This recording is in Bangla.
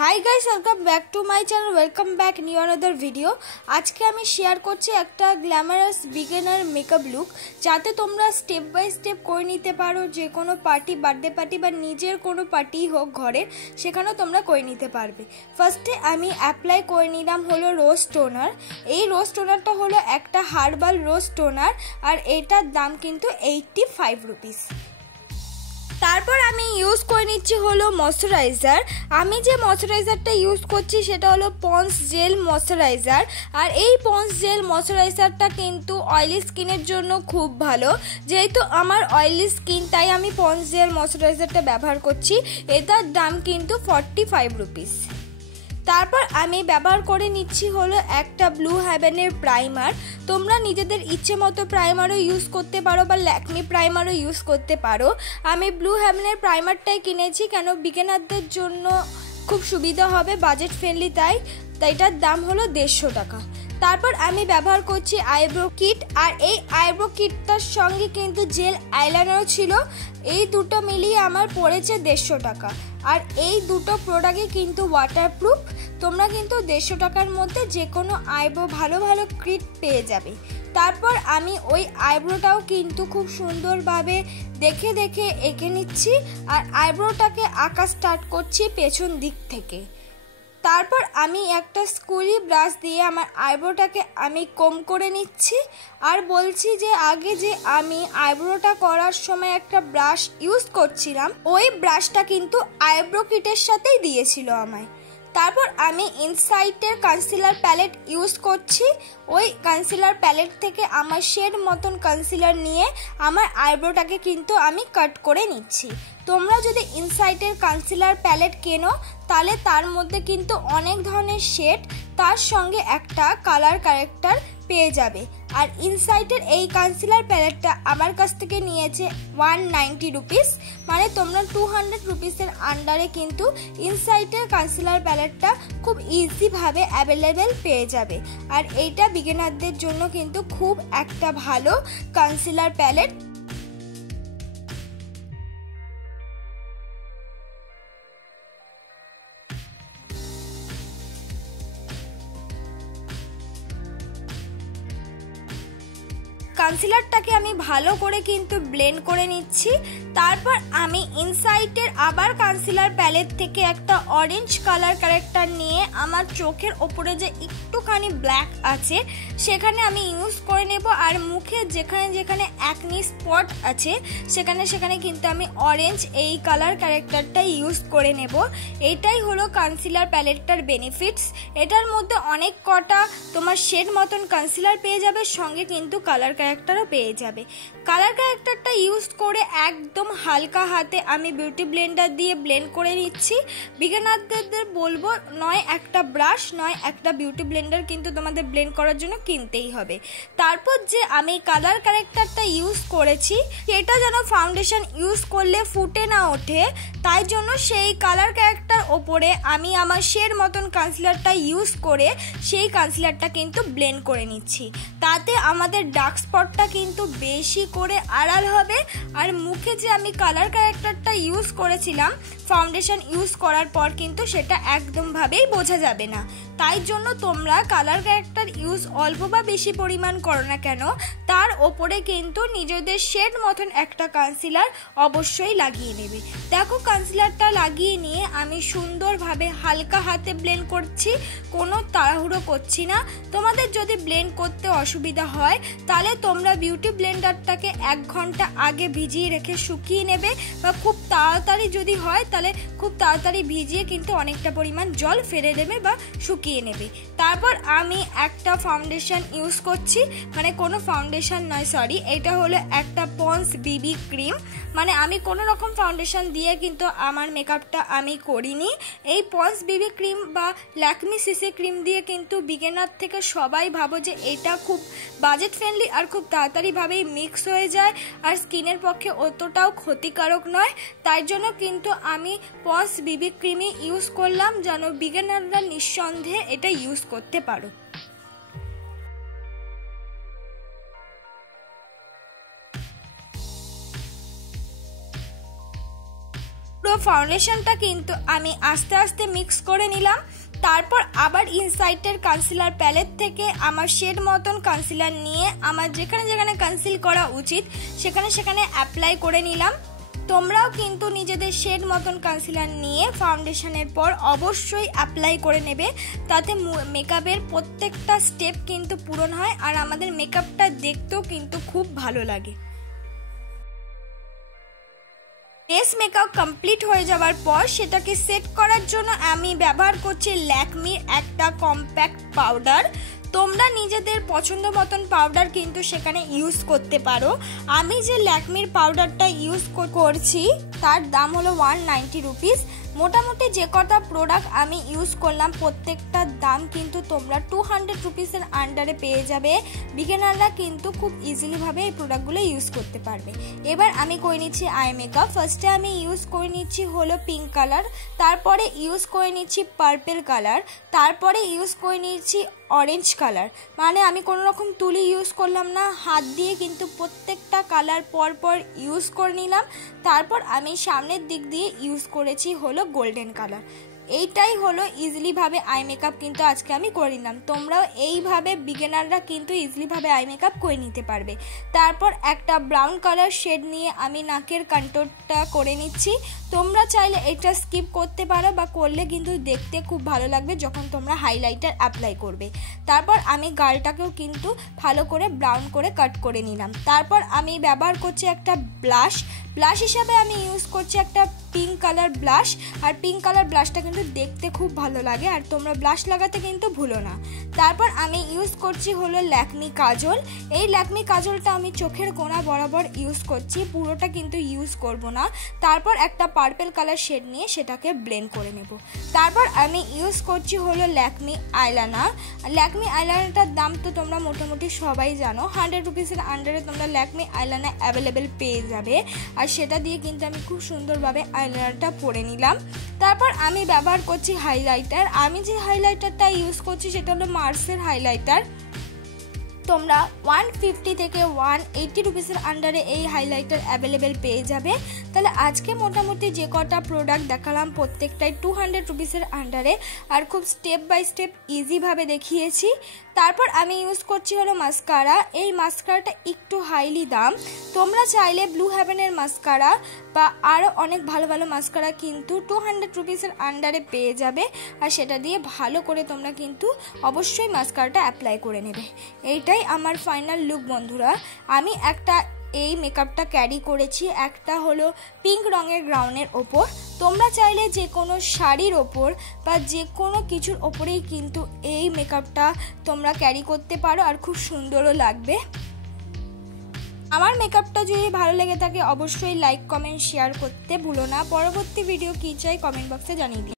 Hi guys, welcome back to my channel. Welcome back new another video. আজকে আমি শেয়ার করছি একটা গ্ল্যামারাস বিগিনার মেকআপ লুক, যাতে তোমরা স্টেপ বাই স্টেপ করে নিতে পারো। যে কোনো পার্টি, বার্থডে পার্টি বা নিজের কোনো পার্টি হোক ঘরের, সেখানেও তোমরা করে নিতে পারবে। ফার্স্টে আমি অ্যাপ্লাই করে নিলাম হলো রোজ টোনার। এই রোজ টোনারটা হলো একটা হার্বাল রোজ টোনার, আর এটার দাম কিন্তু 85 রুপিস। তারপর আমি ইউজ করে নিচ্ছি হলো ময়শ্চারাইজার। আমি যে ময়শ্চারাইজারটা ইউজ করছি সেটা হলো পন্স জেল ময়শ্চারাইজার। আর এই পন্স জেল ময়শ্চারাইজারটা কিন্তু অয়েলি স্কিনের জন্য খুব ভালো। যেহেতু আমার অয়েলি স্কিন, তাই আমি পন্স জেল ময়শ্চারাইজারটা ব্যবহার করছি। এটার দাম কিন্তু 45 রুপিস। তারপর আমি ব্যবহার করে নিচ্ছি হলো একটা ব্লু হেভেনের প্রাইমার। তোমরা নিজেদের ইচ্ছে মতো প্রাইমারও ইউজ করতে পারো বা ল্যাকমি প্রাইমারও ইউজ করতে পারো। আমি ব্লু হেভেনের প্রাইমারটাই কিনেছি, কেন বিগিনারদের জন্য খুব সুবিধা হবে, বাজেট ফ্রেন্ডলি। তাই এটার দাম হলো 150 টাকা। তারপর আমি ব্যবহার করছি আইব্রো কিট, আর এই আইব্রো কিটটার সঙ্গে কিন্তু জেল আইলাইনারও ছিল। এই দুটো মিলিয়ে আমার পড়েছে 150 টাকা। আর এই দুটো প্রোডাক্টই কিন্তু ওয়াটারপ্রুফ। তোমরা কিন্তু 150 টাকার মধ্যে যে কোনো আইব্রো ভালো ভালো কিট পেয়ে যাবে। তারপর আমি ওই আইব্রোটাও কিন্তু খুব সুন্দরভাবে দেখে দেখে এঁকে নিচ্ছি, আর আইব্রোটাকে আঁকা স্টার্ট করছি পেছন দিক থেকে। তারপর আমি একটা স্কুলি ব্রাশ দিয়ে আমার আইব্রোটাকে আমি কম করে নিচ্ছি। আর বলছি যে আগে যে আমি আইব্রোটা করার সময় একটা ব্রাশ ইউজ করছিলাম, ওই ব্রাশটা কিন্তু আইব্রো কিটের সাথেই দিয়েছিল আমায়। তারপর আমি ইনসাইটের কনসিলার প্যালেট ইউজ করছি। ওই কনসিলার প্যালেট থেকে আমার শেড মতন কনসিলার নিয়ে আমার আইব্রোটাকে কিন্তু আমি কাট করে নিচ্ছি। তোমরা যদি ইনসাইটের কনসিলার প্যালেট কেনো, তাহলে তার মধ্যে কিন্তু অনেক ধরনের শেড, তার সঙ্গে একটা কালার কারেক্টার পেয়ে যাবে। আর ইনসাইটের এই কনসিলার প্যালেটটা আমার কাছ থেকে নিয়েছে 190 রুপিস, মানে তোমরা 200 রুপিসের আন্ডারে কিন্তু ইনসাইটের কনসিলার প্যালেটটা খুব ইজিভাবে অ্যাভেলেবেল পেয়ে যাবে। আর এইটা বিগিনারদের জন্য কিন্তু খুব একটা ভালো কনসিলার প্যালেট। কনসিলারটাকে আমি ভালো করে কিন্তু ব্লেন্ড করে নিচ্ছি। তারপর আমি ইনসাইটের আবার কনসিলার প্যালেট থেকে একটা অরেঞ্জ কালার ক্যারেক্টার নিয়ে আমার চোখের ওপরে যে একটুখানি ব্ল্যাক আছে সেখানে আমি ইউজ করে নেব। আর মুখে যেখানে যেখানে অ্যাকনি স্পট আছে সেখানে সেখানে কিন্তু আমি অরেঞ্জ এই কালার ক্যারেক্টারটা ইউজ করে নেব। এইটাই হলো কনসিলার প্যালেটটার বেনিফিটস। এটার মধ্যে অনেক কটা তোমার শেড মতন কনসিলার পেয়ে যাবে, সঙ্গে কিন্তু কালার ক্যারেক্টারও পেয়ে যাবে। কালার ক্যারেক্টারটা ইউজ করে একদম হালকা হাতে আমি বিউটি ব্লেন্ডার দিয়ে ব্লেন্ড করে নিচ্ছি। বিগিনারদের বলবো, নয় একটা ব্রাশ নয় একটা বিউটি ব্লেন্ডার কিন্তু তোমাদের ব্লেন্ড করার জন্য কিনতেই হবে। তারপর যে আমি কালার ক্যারেক্টারটা ইউজ করেছি সেটা যেন ফাউন্ডেশন ইউজ করলে ফুটে না ওঠে, তাই জন্য সেই কালার ক্যারেক্টার ওপরে আমি আমার শেড মতন কনসিলারটা ইউজ করে সেই কনসিলারটা কিন্তু ব্লেন্ড করে নিচ্ছি। তাতে আমাদের ডার্ক স্পটটা কিন্তু বেশি করে আড়াল হবে। আর মুখে যে আমি কালার ক্যারেক্টারটা ইউজ করেছিলাম ফাউন্ডেশন ইউজ করার পর কিন্তু সেটা একদমভাবেই বোঝা যাবে না। তাই জন্য তোমরা কালার ক্যারেক্টার ইউজ অল্প বা বেশি পরিমাণ করো না কেন, তার ওপরে কিন্তু নিজেদের শেড মতন একটা কনসিলার অবশ্যই লাগিয়ে নেবে। দেখো, কনসিলারটা লাগিয়ে নিয়ে আমি সুন্দরভাবে হালকা হাতে ব্লেন্ড করছি, কোনো তাড়াহুড়ো করছি না। তোমাদের যদি ব্লেন্ড করতে অসুবিধা হয় তাহলে তোমরা বিউটি ব্লেন্ডারটাকে 1 ঘন্টা আগে ভিজিয়ে রেখে শুকিয়ে নেবে, বা খুব তাড়াতাড়ি যদি হয় তাহলে খুব তাড়াতাড়ি ভিজিয়ে কিন্তু অনেকটা পরিমাণ জল ফেলে দেবে বা শুকিয়ে নেবে। তারপর আমি একটা ফাউন্ডেশন ইউজ করছি, মানে কোনো ফাউন্ডেশন নয়, সরি, এটা হলো একটা পন্স বিবি ক্রিম। মানে আমি কোনো রকম ফাউন্ডেশন দিয়ে কিন্তু আমার মেকআপটা আমি করিনি। এই পন্স বিবি ক্রিম বা ল্যাকমি সিসি ক্রিম দিয়ে কিন্তু বিগিনার থেকে সবাই ভাবো যে এটা খুব বাজেট ফ্রেন্ডলি আর খুব তাড়াতাড়িভাবেই মিক্স হয়ে যায়, আর স্কিনের পক্ষে অতটাও ক্ষতিকারক নয়। তাই জন্য কিন্তু আমি পন্স বিবি ক্রিমই ইউজ করলাম, যেন বিগিনাররা নিঃসন্দেহে এটা ইউজ করতে পারো। পুরো ফাউন্ডেশনটা কিন্তু আমি আস্তে আস্তে মিক্স করে নিলাম। তারপর আবার ইনসাইটের কনসিলার প্যালেট থেকে আমার শেড মতন কনসিলার নিয়ে আমার যেখানে যেখানে কনসিল করা উচিত সেখানে সেখানে অ্যাপ্লাই করে নিলাম। তোমরাও কিন্তু নিজেদের শেড মতন কনসিলার নিয়ে ফাউন্ডেশনের পর অবশ্যই অ্যাপ্লাই করে নেবে, তাতে মেকআপের প্রত্যেকটা স্টেপ কিন্তু পূরণ হয় আর আমাদের মেকআপটা দেখতেও কিন্তু খুব ভালো লাগে। বেস মেকআপ কমপ্লিট হয়ে যাওয়ার পর সেটাকে সেট করার জন্য আমি ব্যবহার করছি ল্যাকমির একটা কম্প্যাক্ট পাউডার। তোমরা নিজেদের পছন্দ মতন পাউডার কিন্তু সেখানে ইউজ করতে পারো। আমি যে ল্যাকমির পাউডারটা ইউজ করছি তার দাম হলো 190 রুপিস। মোটামুটি যে কটা প্রোডাক্ট আমি ইউজ করলাম প্রত্যেকটার দাম কিন্তু তোমরা 200 রুপিসের আন্ডারে পেয়ে যাবে। বিগিনাররা কিন্তু খুব ইজিলিভাবে এই প্রোডাক্টগুলো ইউজ করতে পারবে। এবার আমি করে নিচ্ছি আই মেকআপ। ফার্স্টে আমি ইউজ করে নিচ্ছি হলো পিঙ্ক কালার, তারপরে ইউজ করে নিচ্ছি পার্পেল কালার, তারপরে ইউজ করে নিচ্ছি অরেঞ্জ কালার। মানে আমি কোনো রকম তুলি ইউজ করলাম না, হাত দিয়ে কিন্তু প্রত্যেকটা কালার পর ইউজ করে নিলাম। তারপর আমি সামনের দিক দিয়ে ইউজ করেছি হলো গোল্ডেন কালার। এইটাই হলো ইজিলিভাবে আই মেকআপ কিন্তু আজকে আমি করে নিলাম। তোমরাও এইভাবে বিগিনাররা কিন্তু ইজিলিভাবে আই মেকআপ করে নিতে পারবে। তারপর একটা ব্রাউন কালার শেড নিয়ে আমি নাকের কন্ট্রোলটা করে নিচ্ছি। তোমরা চাইলে এটা স্কিপ করতে পারো বা করলে কিন্তু দেখতে খুব ভালো লাগবে যখন তোমরা হাইলাইটার অ্যাপ্লাই করবে। তারপর আমি গালটাকেও কিন্তু ভালো করে ব্রাউন করে কাট করে নিলাম। তারপর আমি ব্যবহার করছি একটা ব্লাশ হিসাবে আমি ইউজ করছি একটা পিঙ্ক কালার ব্লাশ। আর পিঙ্ক কালার ব্লাশটা কিন্তু দেখতে খুব ভালো লাগে আর তোমরা ব্লাশ লাগাতে কিন্তু ভুলো না। তারপর আমি ইউজ করছি হলো ল্যাকমি কাজল। এই ল্যাকমি কাজলটা আমি চোখের কোণা বরাবর ইউজ করছি, পুরোটা কিন্তু ইউজ করব না। তারপর একটা পার্পেল কালার শেড নিয়ে সেটাকে ব্লেন্ড করে নেব। তারপর আমি ইউজ করছি হলো ল্যাকমি আইলাইনার। ল্যাকমি আইলাইনারটার দাম তো তোমরা মোটামুটি সবাই জানো, 100 রুপিসের আন্ডারে তোমরা ল্যাকমি আইলাইনার অ্যাভেলেবেল পেয়ে যাবে। আর সেটা দিয়ে কিন্তু আমি খুব সুন্দরভাবে আইলাইনারটা পরে নিলাম। তারপর আমি ব্যবহার করছি হাইলাইটার। আমি যে হাইলাইটারটা ইউজ করছি সেটা হলো মার্সের হাইলাইটার। তোমরা 150 থেকে 180 রুপিসের আন্ডারে এই হাইলাইটার অ্যাভেলেবেল পেয়ে যাবে। তাহলে আজকে মোটামুটি যে কটা প্রোডাক্ট দেখালাম প্রত্যেকটাই 200 রুপিসের আন্ডারে আর খুব স্টেপ বাই স্টেপ ইজিভাবে দেখিয়েছি। তারপর আমি ইউজ করছি হলো মাস্কারা। এই মাস্কারাটা একটু হাইলি দাম, তোমরা চাইলে ব্লু হেভেনের মাস্কারা বা আরও অনেক ভালো ভালো মাস্কারা কিন্তু 200 রুপিসের আন্ডারে পেয়ে যাবে। আর সেটা দিয়ে ভালো করে তোমরা কিন্তু অবশ্যই মাস্কারাটা অ্যাপ্লাই করে নেবে। এইটাই আমার ফাইনাল লুক বন্ধুরা। আমি একটা এই মেকআপটা ক্যারি করেছি একটা হলো পিঙ্ক রঙের গ্রাউন্ডের ওপর। তোমরা চাইলে যে কোনো শাড়ির ওপর বা যে কোনো কিছুর ওপরেই কিন্তু এই মেকআপটা তোমরা ক্যারি করতে পারো আর খুব সুন্দরও লাগবে। আমার মেকআপটা যদি ভালো লেগে থাকে অবশ্যই লাইক কমেন্ট শেয়ার করতে ভুলো না। পরবর্তী ভিডিও কী চাই কমেন্ট বক্সে জানিয়ে দিই।